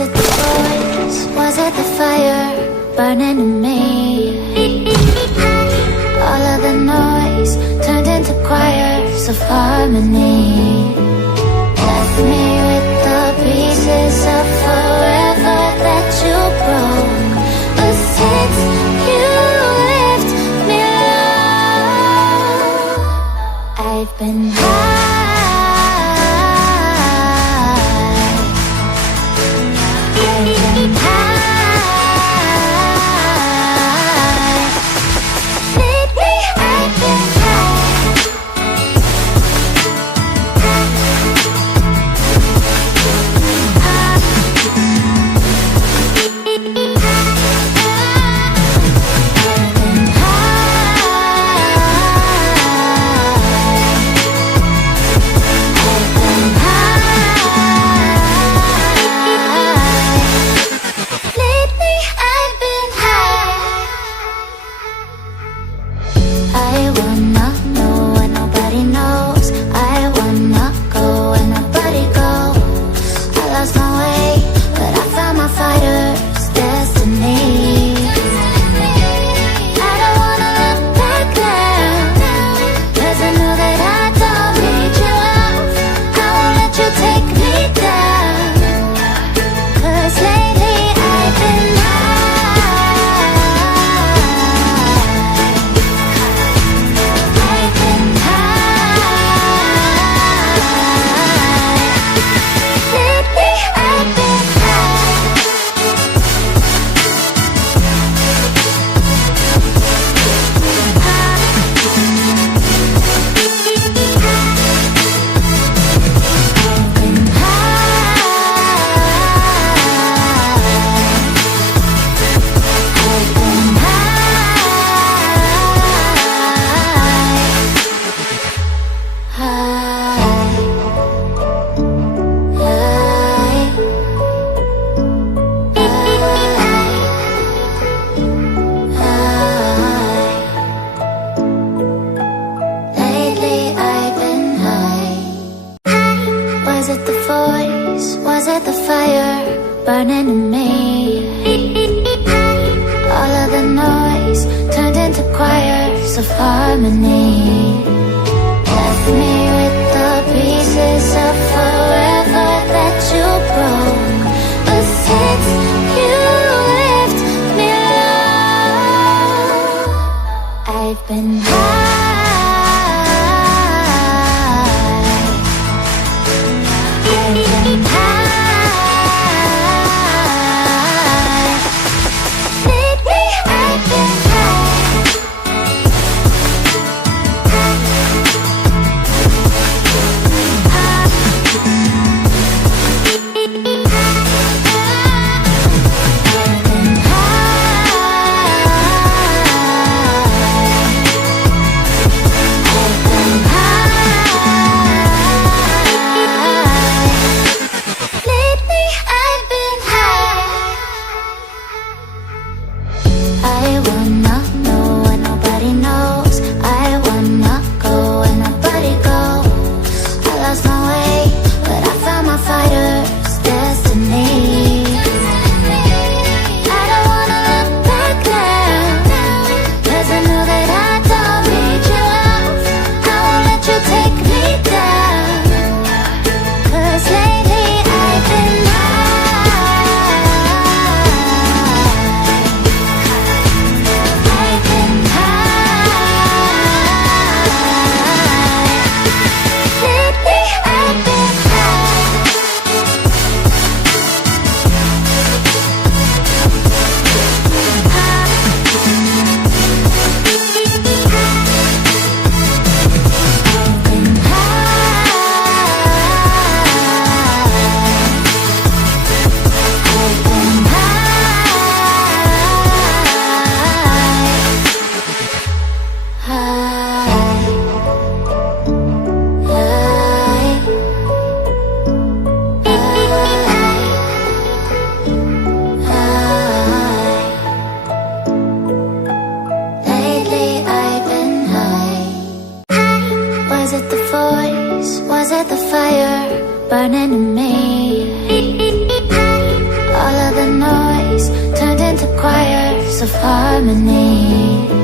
it the voice? Was it the fire burning in me? All of the noise turned into choirs of harmony. Left me with the pieces of forever that you broke. But since you left me alone, I've been high. Burning in me. All of the noise turned into choirs of harmony. Left me with the pieces of forever that you broke. But since you left me alone, I've been high. I've been high. of harmony.